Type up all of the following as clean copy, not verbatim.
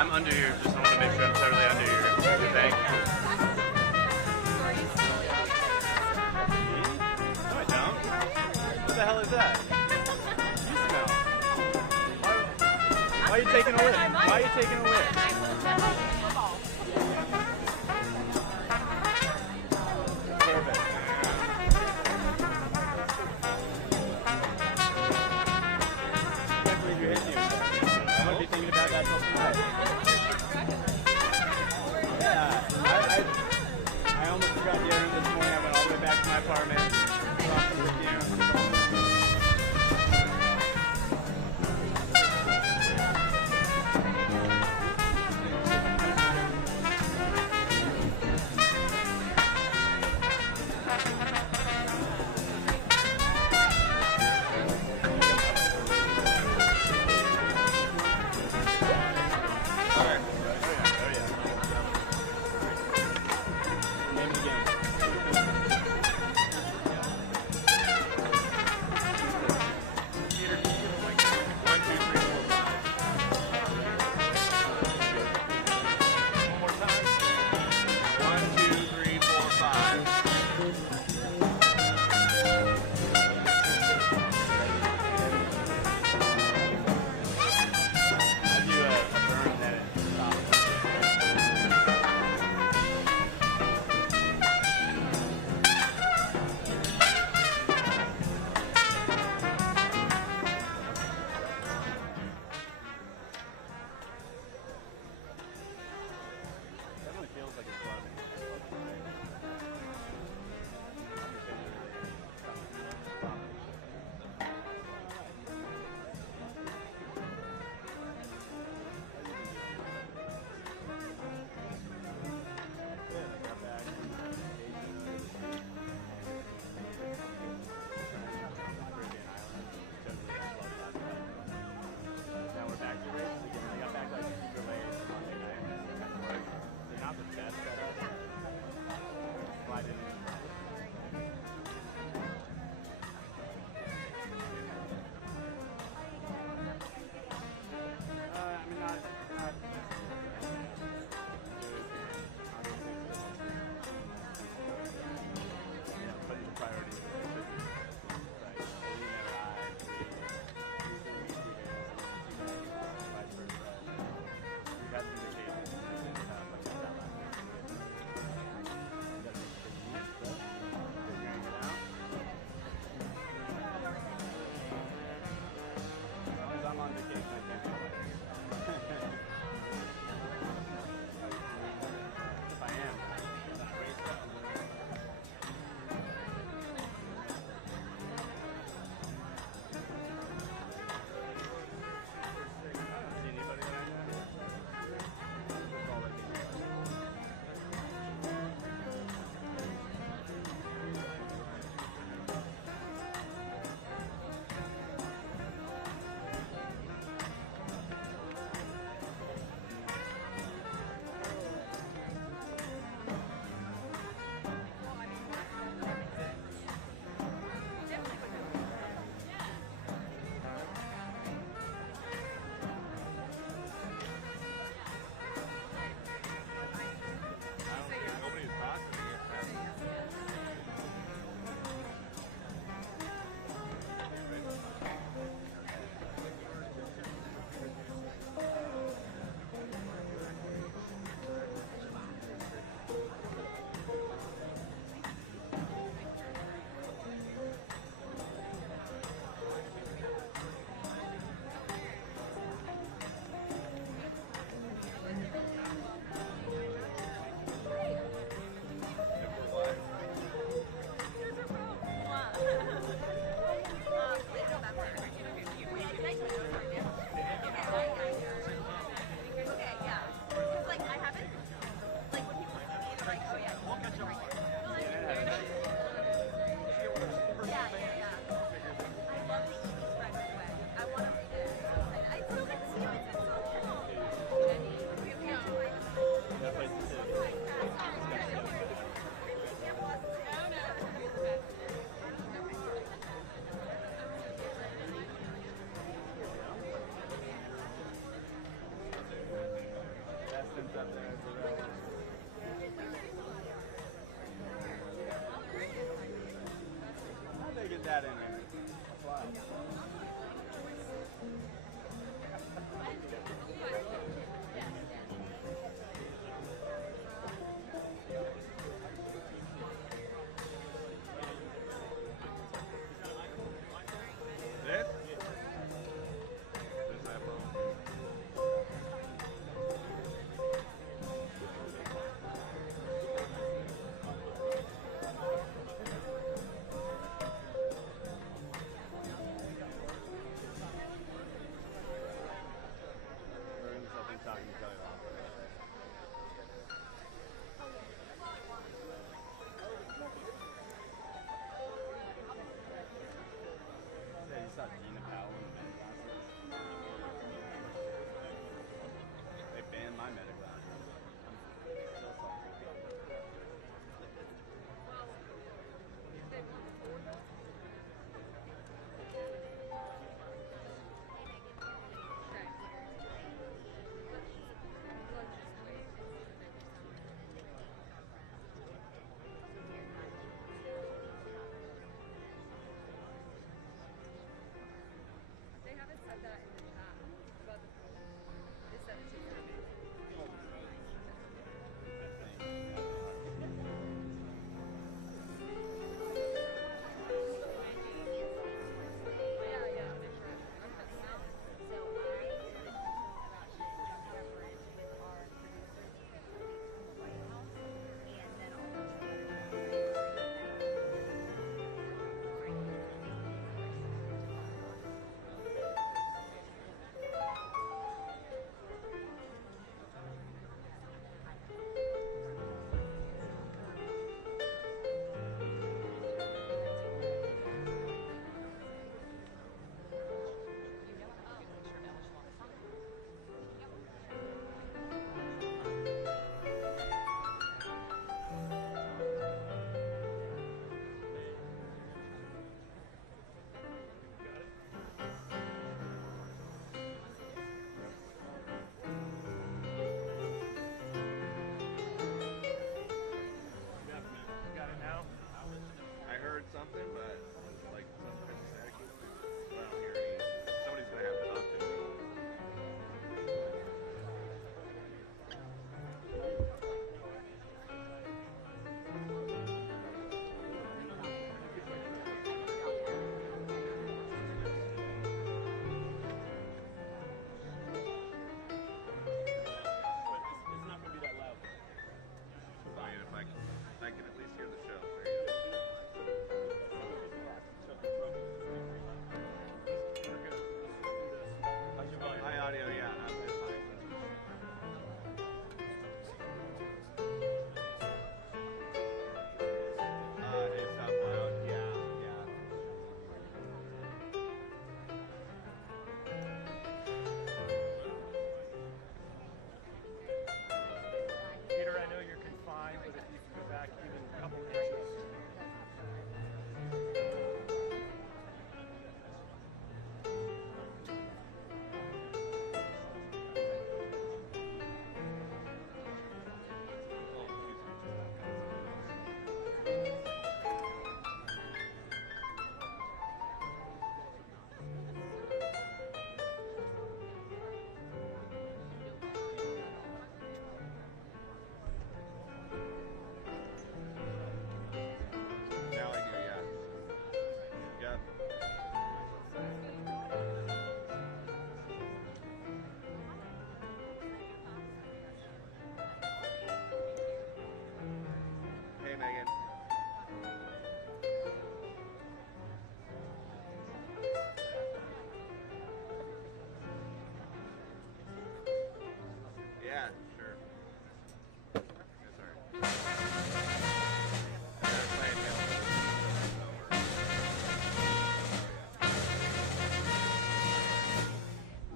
I'm under your, just I want to make sure I'm totally under your bank. No, I don't. What the hell is that? You smell. Why are you taking a whiff? Why are you taking a whiff? Perfect. I can't believe you're hitting you. I might be thinking about that till tonight. Yeah, I almost forgot the other this morning. I went all the way back to my apartment. Talking with you.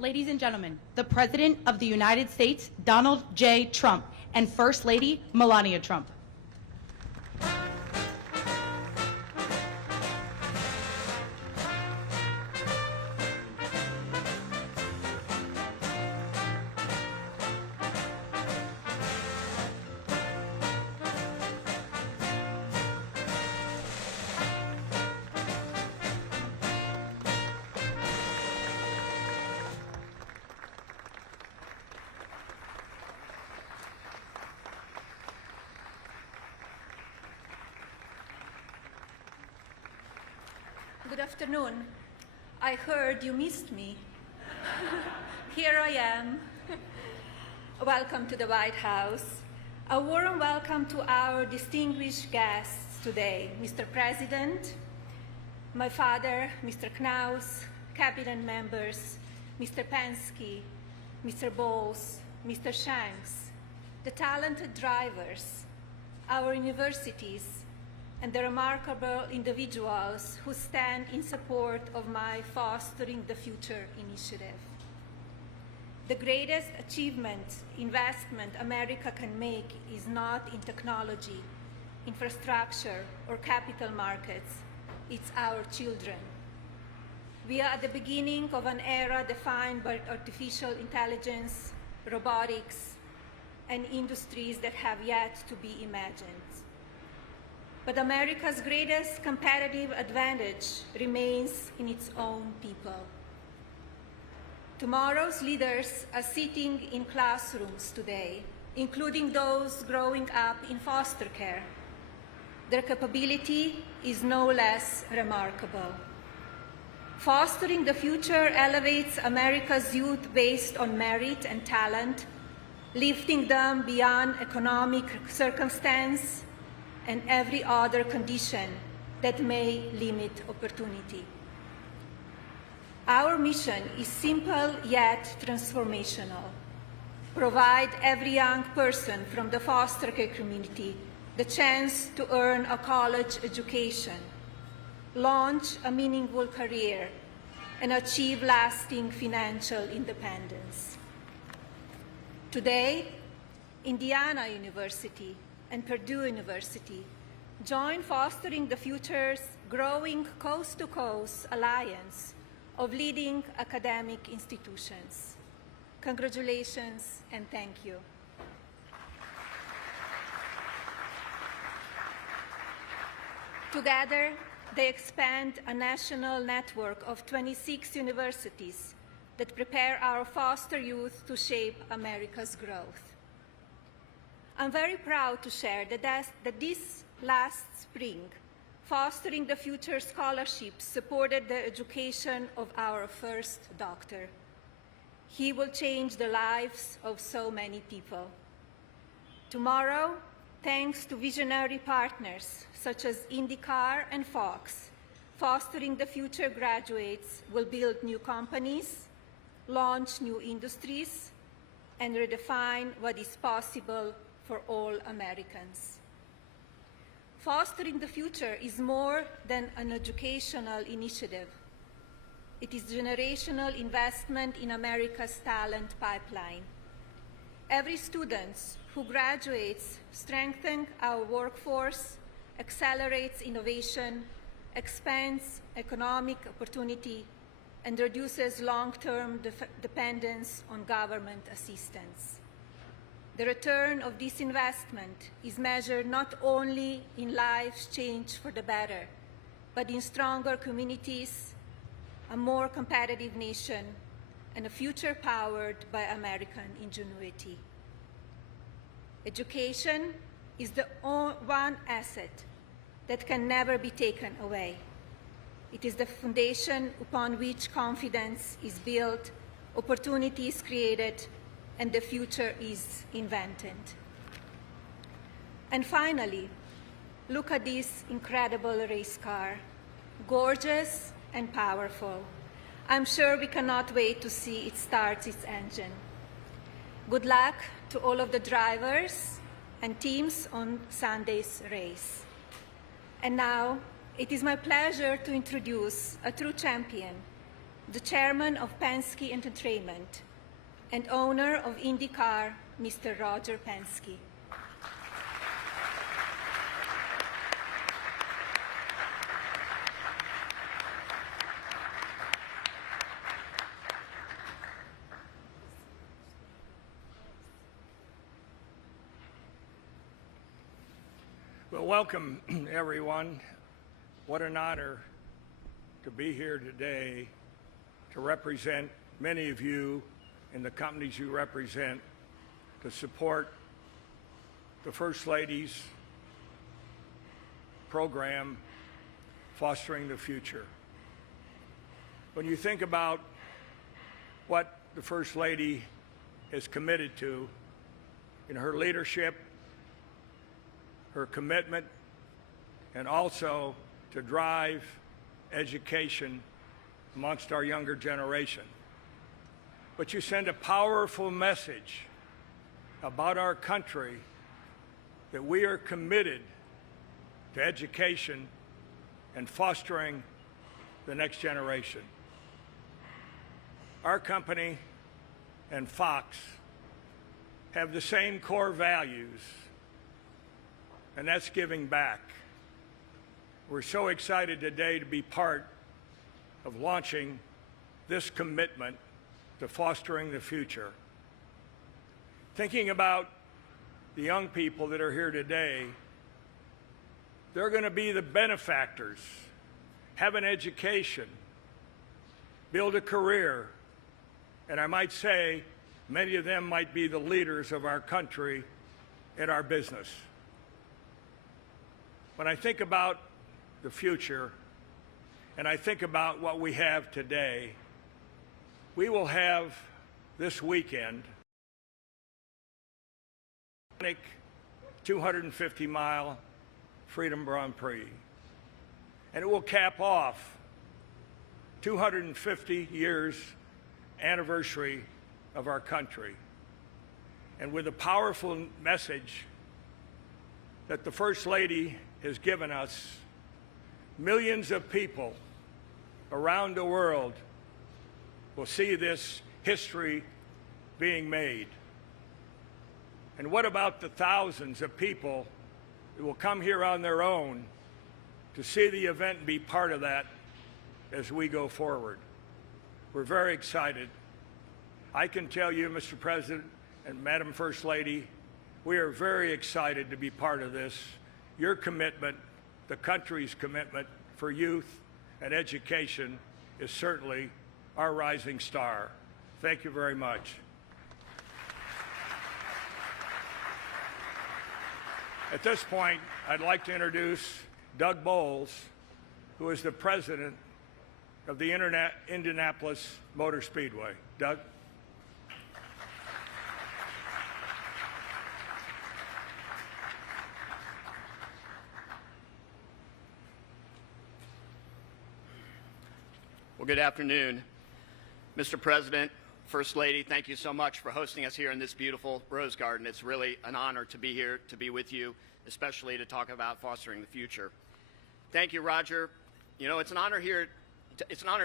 ladies and gentlemen, the President of the United States, Donald J. Trump, and First Lady, Melania Trump. Good afternoon. I heard you missed me. Here I am. Welcome to the White House. A warm welcome to our distinguished guests today, Mr. President, my father, Mr. Knaus, cabinet members, Mr. Penske, Mr. Bowles, Mr. Shanks, the talented drivers, our universities, and the remarkable individuals who stand in support of my Fostering the Future initiative. The greatest achievement, investment America can make is not in technology, infrastructure, or capital markets. It's our children. We are at the beginning of an era defined by artificial intelligence, robotics, and industries that have yet to be imagined. But America's greatest competitive advantage remains in its own people. Tomorrow's leaders are sitting in classrooms today, including those growing up in foster care. Their capability is no less remarkable. Fostering the future elevates America's youth based on merit and talent, lifting them beyond economic circumstance and every other condition that may limit opportunity. Our mission is simple yet transformational. Provide every young person from the foster care community the chance to earn a college education, launch a meaningful career, and achieve lasting financial independence. Today, Indiana University and Purdue University join Fostering the Future's growing coast-to-coast alliance of leading academic institutions. Congratulations and thank you. Together, they expand a national network of 26 universities that prepare our foster youth to shape America's growth. I'm very proud to share that this last spring, Fostering the Future scholarships supported the education of our first doctor. He will change the lives of so many people. Tomorrow, thanks to visionary partners such as IndyCar and Fox, Fostering the Future graduates will build new companies, launch new industries, and redefine what is possible for all Americans. Fostering the Future is more than an educational initiative. It is generational investment in America's talent pipeline. Every student who graduates strengthens our workforce, accelerates innovation, expands economic opportunity, and reduces long-term dependence on government assistance. The return of this investment is measured not only in lives changed for the better, but in stronger communities, a more competitive nation, and a future powered by American ingenuity. Education is the one asset that can never be taken away. It is the foundation upon which confidence is built, opportunity is created, and the future is invented. And finally, look at this incredible race car, gorgeous and powerful. I'm sure we cannot wait to see it start its engine. Good luck to all of the drivers and teams on Sunday's race. And now, it is my pleasure to introduce a true champion, the chairman of Penske Entertainment, and owner of IndyCar, Mr. Roger Penske. Well, welcome, everyone. What an honor to be here today to represent many of you in the companies you represent, to support the First Lady's program, Fostering the Future. When you think about what the First Lady is committed to in her leadership, her commitment, and also to drive education amongst our younger generation. But you send a powerful message about our country that we are committed to education and fostering the next generation. Our company and Fox have the same core values, and that's giving back. We're so excited today to be part of launching this commitment to fostering the future. Thinking about the young people that are here today, they're going to be the benefactors, have an education, build a career, and I might say many of them might be the leaders of our country and our business. When I think about the future, and I think about what we have today, we will have this weekend a 250-mile Freedom Grand Prix, and it will cap off 250 years anniversary of our country, and with a powerful message that the First Lady has given us, millions of people around the world will see this history being made. And what about the thousands of people who will come here on their own to see the event and be part of that as we go forward? We're very excited. I can tell you, Mr. President and Madam First Lady, we are very excited to be part of this. Your commitment, the country's commitment for youth and education is certainly our rising star. Thank you very much. At this point, I'd like to introduce Doug Bowles, who is the president of the Indianapolis Motor Speedway. Doug? Well, good afternoon, Mr. President, First Lady. Thank you so much for hosting us here in this beautiful Rose Garden. It's really an honor to be here, to be with you, especially to talk about fostering the future. Thank you, Roger. You know, it's an honor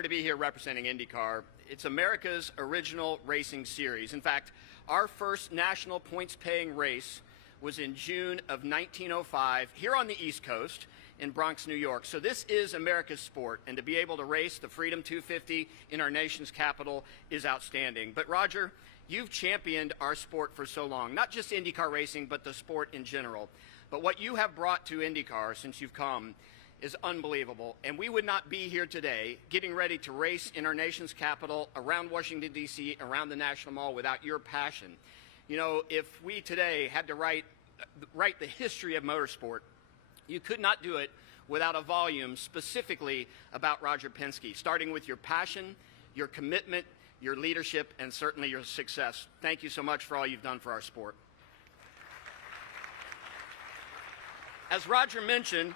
to be here representing IndyCar. It's America's original racing series. In fact, our first national points-paying race was in June of 1905 here on the East Coast in Bronx, New York. So this is America's sport, and to be able to race the Freedom 250 in our nation's capital is outstanding. But Roger, you've championed our sport for so long, not just IndyCar racing, but the sport in general. But what you have brought to IndyCar since you've come is unbelievable, and we would not be here today getting ready to race in our nation's capital, around Washington, D.C., around the National Mall without your passion. You know, if we today had to write the history of motorsport, you could not do it without a volume specifically about Roger Penske, starting with your passion, your commitment, your leadership, and certainly your success. Thank you so much for all you've done for our sport. As Roger mentioned,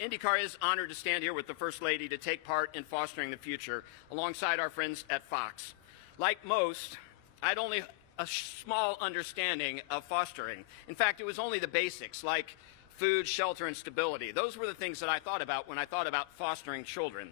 IndyCar is honored to stand here with the First Lady to take part in fostering the future alongside our friends at Fox. Like most, I'd only a small understanding of fostering. In fact, it was only the basics, like food, shelter, and stability. Those were the things that I thought about when I thought about fostering children.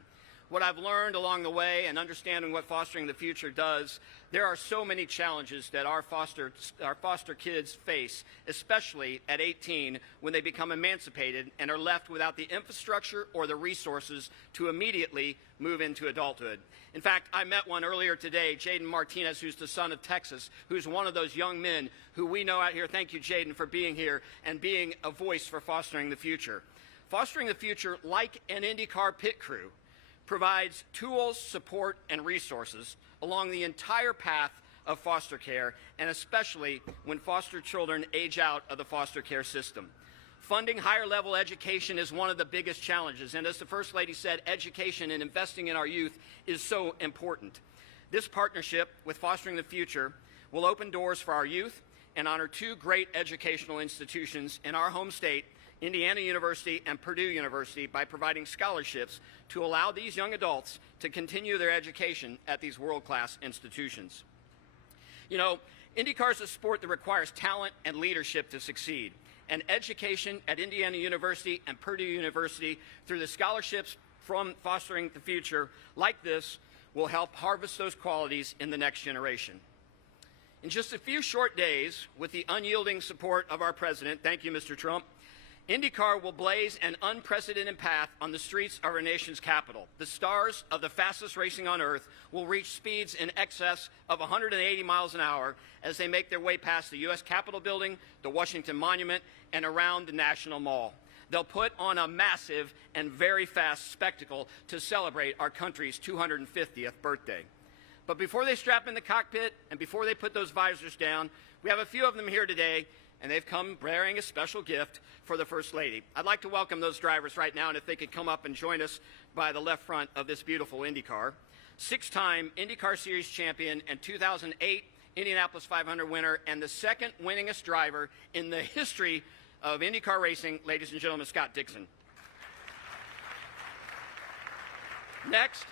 what I've learned along the way and understanding what Fostering the Future does, there are so many challenges that our foster kids face, especially at 18 when they become emancipated and are left without the infrastructure or the resources to immediately move into adulthood. In fact, I met one earlier today, Jaden Martinez, who's the son of Texas, who's one of those young men who we know out here. Thank you, Jaden, for being here and being a voice for Fostering the Future. Fostering the Future, like an IndyCar pit crew, provides tools, support, and resources along the entire path of foster care, and especially when foster children age out of the foster care system. Funding higher-level education is one of the biggest challenges, and as the First Lady said, education and investing in our youth is so important. This partnership with Fostering the Future will open doors for our youth and honor two great educational institutions in our home state, Indiana University and Purdue University, by providing scholarships to allow these young adults to continue their education at these world-class institutions. You know, IndyCar is a sport that requires talent and leadership to succeed, and education at Indiana University and Purdue University through the scholarships from Fostering the Future like this will help harvest those qualities in the next generation. In just a few short days, with the unyielding support of our president, thank you, Mr. Trump, IndyCar will blaze an unprecedented path on the streets of our nation's capital. The stars of the fastest racing on earth will reach speeds in excess of 180 miles an hour as they make their way past the U.S. Capitol building, the Washington Monument, and around the National Mall. They'll put on a massive and very fast spectacle to celebrate our country's 250th birthday. But before they strap in the cockpit and before they put those visors down, we have a few of them here today, and they've come bearing a special gift for the First Lady. I'd like to welcome those drivers right now, and if they could come up and join us by the left front of this beautiful IndyCar. Six-time IndyCar Series champion and 2008 Indianapolis 500 winner, and the second winningest driver in the history of IndyCar racing, ladies and gentlemen, Scott Dixon. Next,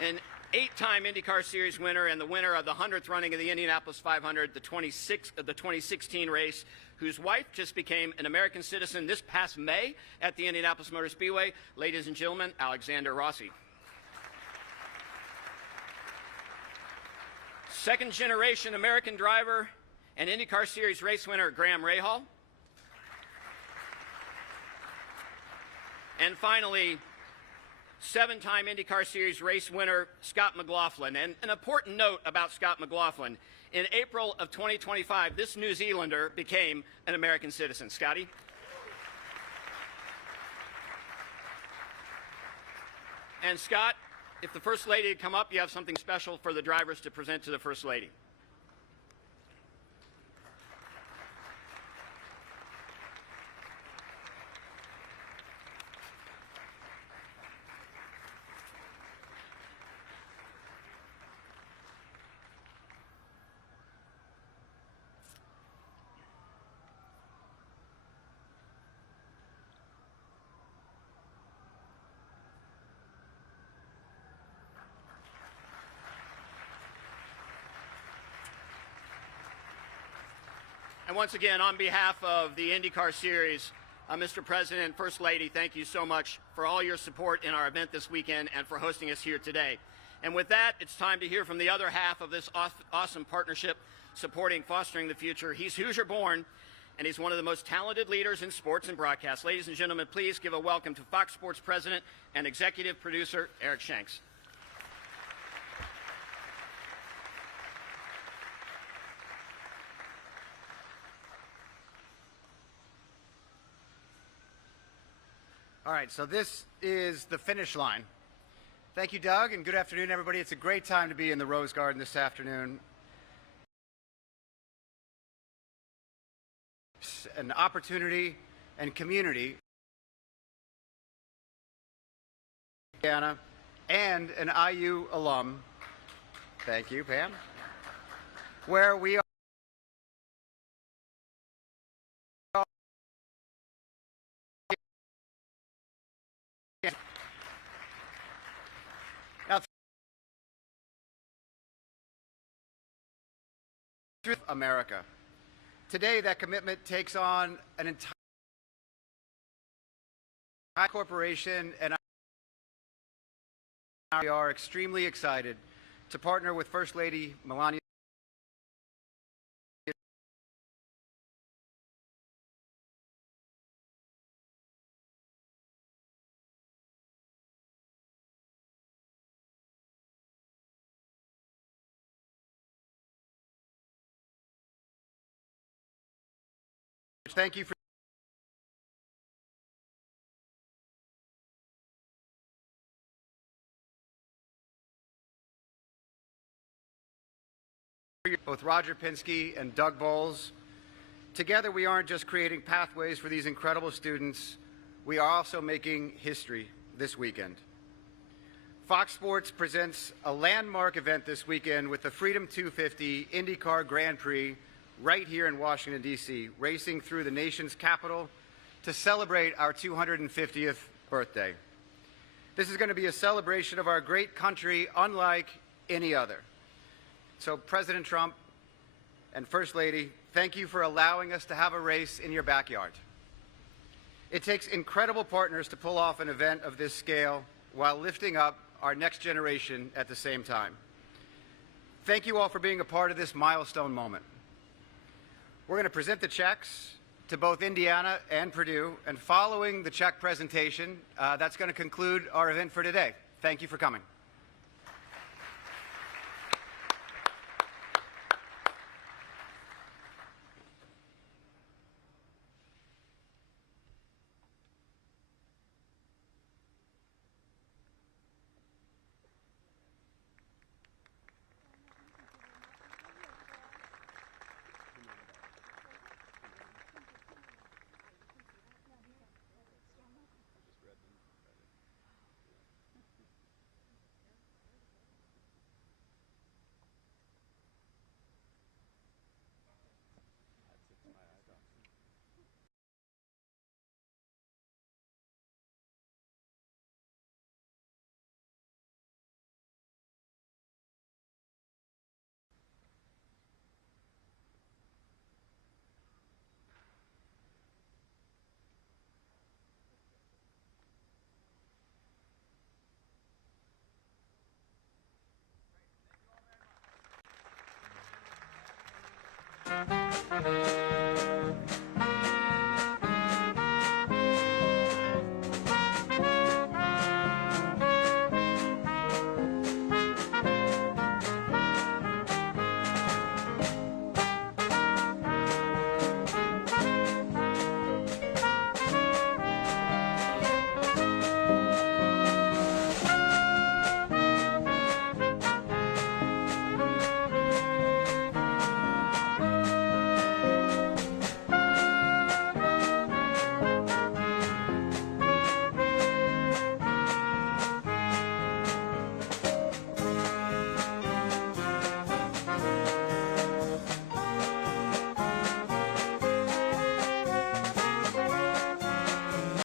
an eight-time IndyCar Series winner and the winner of the 100th running of the Indianapolis 500, the 2016 race, whose wife just became an American citizen this past May at the Indianapolis Motor Speedway. Ladies and gentlemen, Alexander Rossi. Second-generation American driver and IndyCar Series race winner Graham Rahal. And finally, seven-time IndyCar Series race winner Scott McLaughlin. And an important note about Scott McLaughlin, in April of 2025, this New Zealander became an American citizen. Scotty? And Scott, if the First Lady had come up, you have something special for the drivers to present to the First Lady. And once again, on behalf of the IndyCar Series, Mr. President, First Lady, thank you so much for all your support in our event this weekend and for hosting us here today. And with that, it's time to hear from the other half of this awesome partnership supporting Fostering the Future. He's Hoosier born, and he's one of the most talented leaders in sports and broadcast. Ladies and gentlemen, please give a welcome to Fox Sports President and Executive Producer, Eric Shanks. All right, so this is the finish line. Thank you, Doug, and good afternoon, everybody. It's a great time to be in the Rose Garden this afternoon. An opportunity and community, Indiana, and an IU alum. Thank you, Pam. Where we are. Now, through America. Today, that commitment takes on an entire corporation and We are extremely excited to partner with First Lady Melania Thank you for both Roger Pinsky and Doug Bowles. Together, we aren't just creating pathways for these incredible students, we are also making history this weekend. Fox Sports presents a landmark event this weekend with the Freedom 250 IndyCar Grand Prix right here in Washington, D.C., racing through the nation's capital to celebrate our 250th birthday. This is going to be a celebration of our great country unlike any other. So, President Trump and First Lady, thank you for allowing us to have a race in your backyard. It takes incredible partners to pull off an event of this scale while lifting up our next generation at the same time. Thank you all for being a part of this milestone moment. We're going to present the checks to both Indiana and Purdue, and following the check presentation, that's going to conclude our event for today. Thank you for coming.